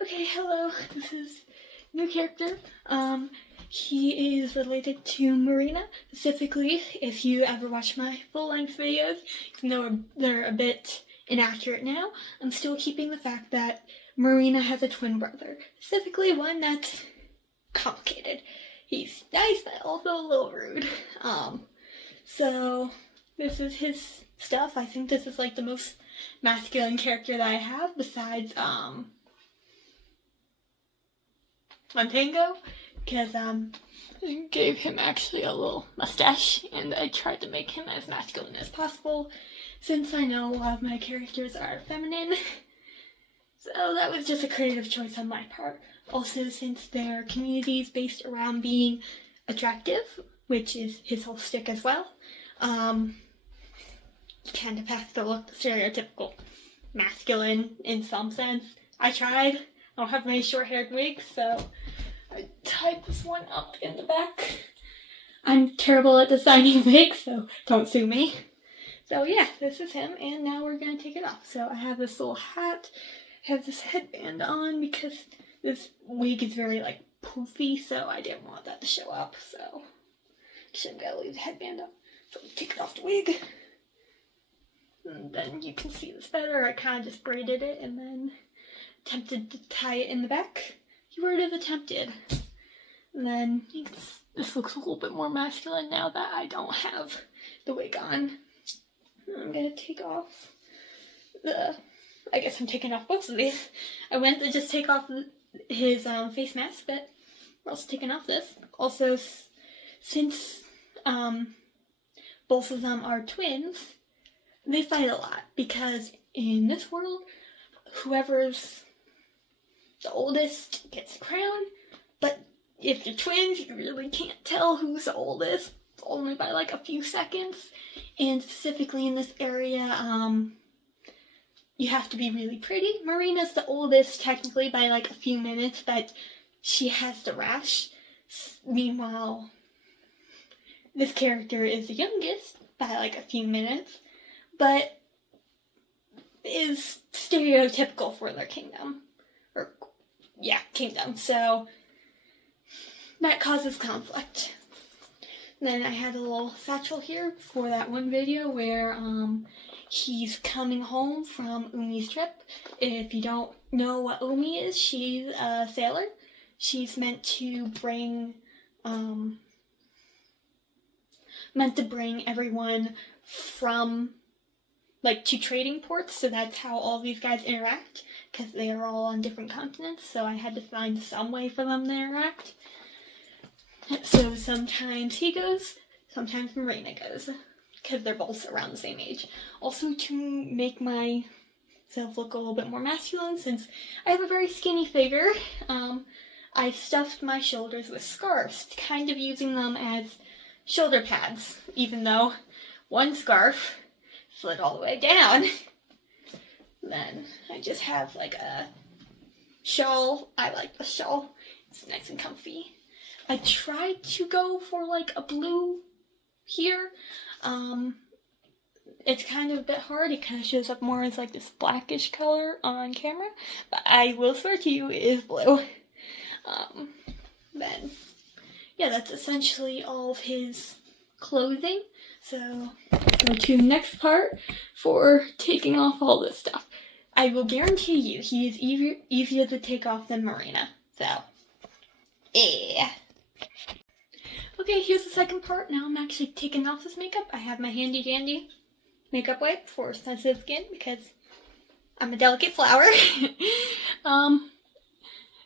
Okay, hello, this is new character. He is related to Marina. Specifically, if you ever watch my full-length videos, even though they're a bit inaccurate now, I'm still keeping the fact that Marina has a twin brother. Specifically, one that's complicated. He's nice, but also a little rude. So this is his stuff. I think this is like the most masculine character that I have, besides, Montango, because I gave him actually a little mustache, and I tried to make him as masculine as possible, since I know a lot of my characters are feminine. So that was just a creative choice on my part. Also, since their community is based around being attractive, which is his whole shtick as well, you kind of have to look stereotypical masculine in some sense. I tried. I don't have many short-haired wigs, so I tied this one up in the back. I'm terrible at designing wigs, so don't sue me. So yeah, this is him, and now we're gonna take it off. So I have this little hat, I have this headband on because this wig is very like poofy, so I didn't want that to show up, so shouldn't gotta leave the headband up. So take off the wig. And then you can see this better. I kind of just braided it and then attempted to tie it in the back. Keyword is attempted. And then this looks a little bit more masculine now that I don't have the wig on. I'm gonna take off I guess I'm taking off both of these. I went to just take off his face mask, but we're also taking off this. Also, since both of them are twins, they fight a lot, because in this world, whoever's the oldest gets the crown, but if you're twins, you really can't tell who's the oldest, only by like a few seconds. And specifically in this area, you have to be really pretty. Marina's the oldest technically by like a few minutes, but she has the rash. Meanwhile, this character is the youngest by like a few minutes, but is stereotypical for their kingdom. Kingdom. So that causes conflict. Then I had a little satchel here for that one video where he's coming home from Umi's trip. If you don't know what Umi is, she's a sailor. She's meant to bring everyone from like to trading ports, so that's how all these guys interact, because they are all on different continents, so I had to find some way for them to interact. So sometimes he goes, sometimes Marina goes, because they're both around the same age. Also, to make myself look a little bit more masculine, since I have a very skinny figure, I stuffed my shoulders with scarves, kind of using them as shoulder pads, even though one scarf slid all the way down. Then I just have like a shawl. I like the shawl. It's nice and comfy. I tried to go for like a blue here. It's kind of a bit hard. It kind of shows up more as like this blackish color on camera, but I will swear to you it is blue. Then yeah, that's essentially all of his clothing. So go to the next part for taking off all this stuff. I will guarantee you he is easier to take off than Marina. So yeah. Okay, here's the second part. Now I'm actually taking off this makeup. I have my handy dandy makeup wipe for sensitive skin because I'm a delicate flower.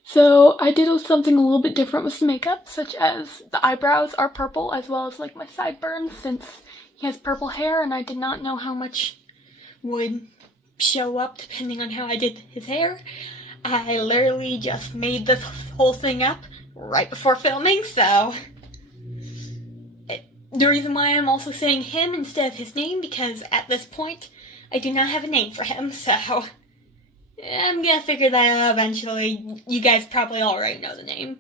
So I did something a little bit different with the makeup, such as the eyebrows are purple, as well as like my sideburns, since he has purple hair and I did not know how much would show up depending on how I did his hair. I literally just made this whole thing up right before filming, so the reason why I'm also saying him instead of his name, because at this point I do not have a name for him, so I'm gonna figure that out eventually. You guys probably already know the name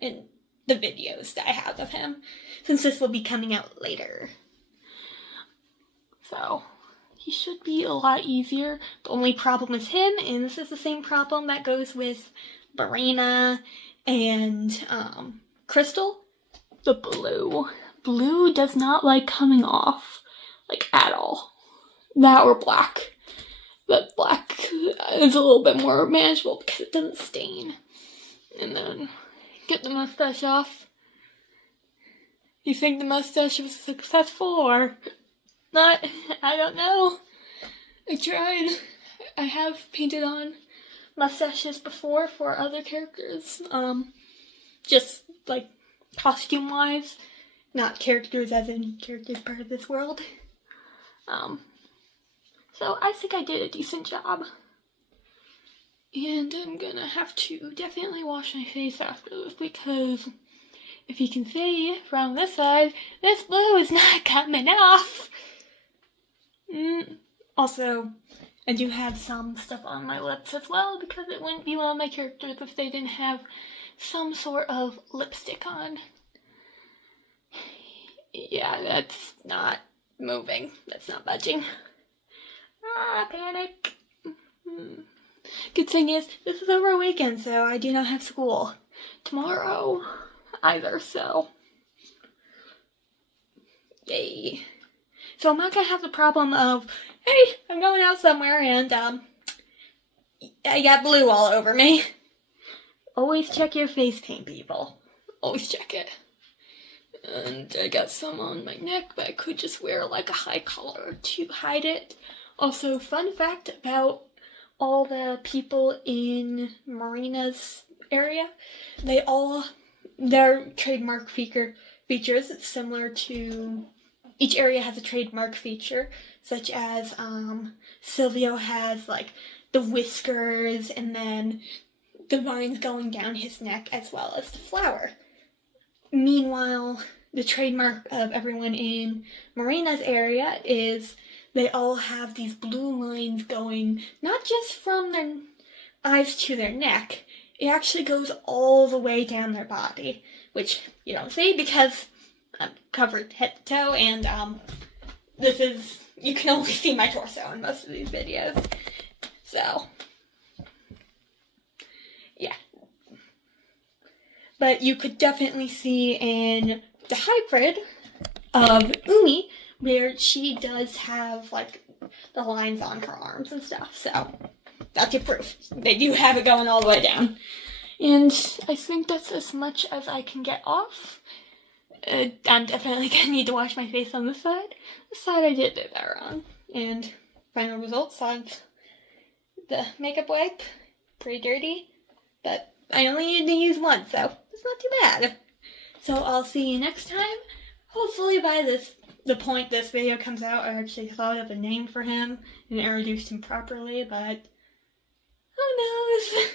in the videos that I have of him, since this will be coming out later. So he should be a lot easier. The only problem is him, and this is the same problem that goes with Marina and Crystal. The blue. Blue does not like coming off, like, at all. That or black. But black is a little bit more manageable because it doesn't stain. And then get the mustache off. You think the mustache was successful or not? I don't know. I tried. I have painted on mustaches before for other characters. Just like costume wise. Not characters as in characters part of this world. So I think I did a decent job. And I'm gonna have to definitely wash my face after this because if you can see from this side, this blue is not coming off. Also, I do have some stuff on my lips as well because it wouldn't be one of my characters if they didn't have some sort of lipstick on. Yeah, that's not moving. That's not budging. Panic. Good thing is, this is over a weekend, so I do not have school tomorrow either, so yay. So I'm not gonna have the problem of, hey, I'm going out somewhere and I got blue all over me. Always check your face paint, people. Always check it. And I got some on my neck, but I could just wear like a high collar to hide it. Also, fun fact about all the people in Marina's area, their trademark features similar to, each area has a trademark feature, such as Silvio has like the whiskers and then the vines going down his neck as well as the flower. Meanwhile, the trademark of everyone in Marina's area is they all have these blue lines going not just from their eyes to their neck, it actually goes all the way down their body, which you don't see because I'm covered head to toe, and you can only see my torso in most of these videos. So, yeah. But you could definitely see in the hybrid of Umi, where she does have, like, the lines on her arms and stuff, so that's your proof. They do have it going all the way down. And I think that's as much as I can get off. I'm definitely gonna need to wash my face on this side. This side I did it better on. And final results on the makeup wipe. Pretty dirty, but I only need to use one, so it's not too bad. So I'll see you next time. Hopefully by the point this video comes out, I actually thought of a name for him and introduced him properly, but who knows?